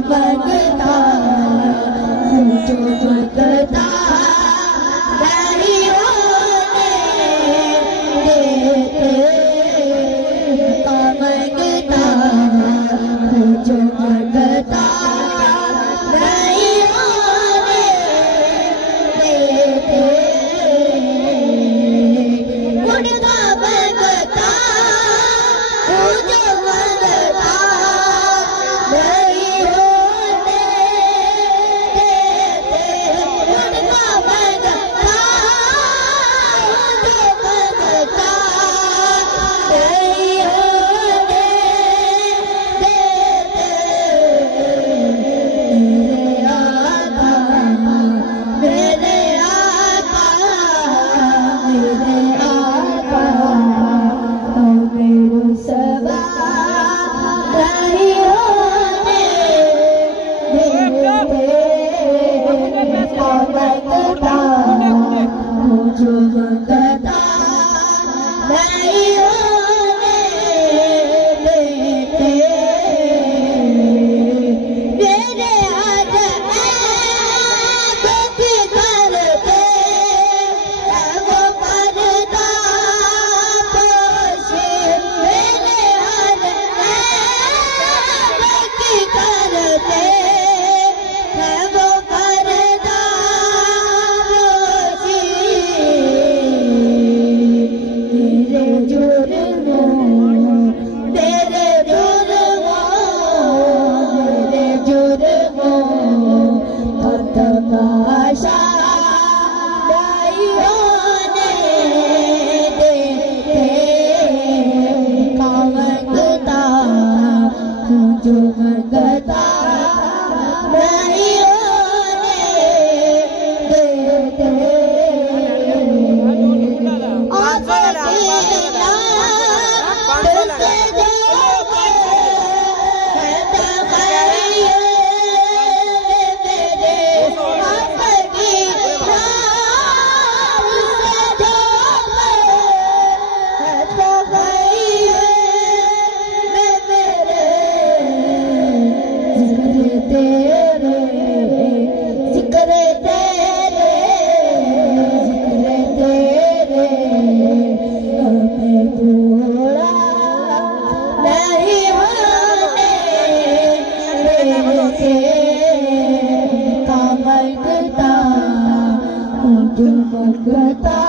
मंगता जो मंगता नहीं होने देते का मंगता जो मंगता नहीं होने देते उनका मंगता जो मंगता नहीं होने देते उनका मंगता जो मंगता नहीं होने देते मेरे आका मेरे आका मेरे सवा नहीं होने देते का मंगता जो मंगता नहीं होने देते मेरे हाथ में करते वो पर्दा पोश मेरे हाथ में करते वो पर्दा पोश मेरे जुर्मों मेरे जुर्मों का तमाशा नहीं होने देते का मंगता जो मंगता नहीं होने देते का मंगता जो मंगता